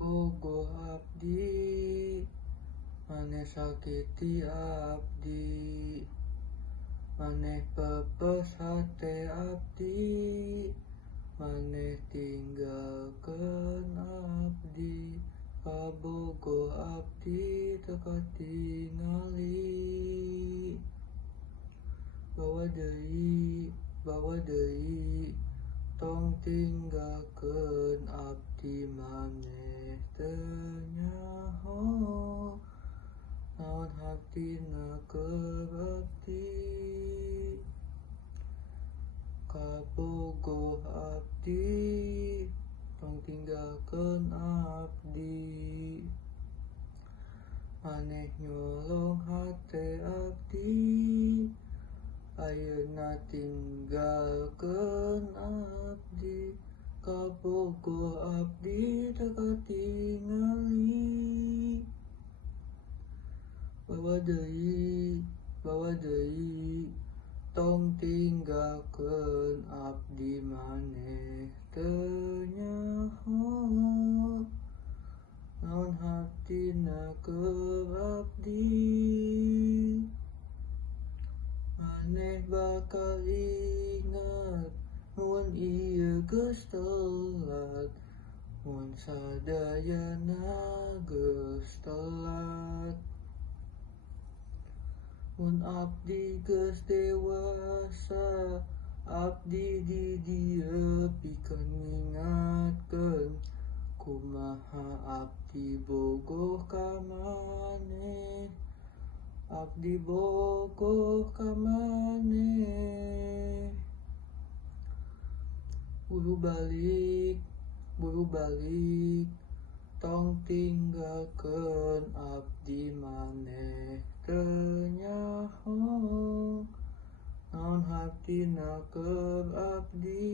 Bogoh abdi maneh sakiti abdi, maneh pepes hate abdi, maneh tinggalkeun abdi. Kabogoh abdi teu katingali. Bawa deui tong tinggalkeun abdi maneh teu nyaho. Naon hartina keur abdi. Kabogoh abdi tong tinggalkeun abdi. Maneh nyolong hate abdi, ayeuna tinggalkeun abdi. Kabogoh abdi teu katingali. Bawa deui tong tinggalkeun abdi maneh teu nyaho. Naon hartina keur abdi. Maneh bakal inget mun ieu geus telat, mun sadayana geus telat. Mun abdi geus dewasa, abdi di dieu pikeun ngingatkeun kumaha abdi bogoh ka maneh. Abdi bogoh ka maneh. Buru balik tong tinggalkeun abdi maneh teu nyaho. Naon hartina keur abdi.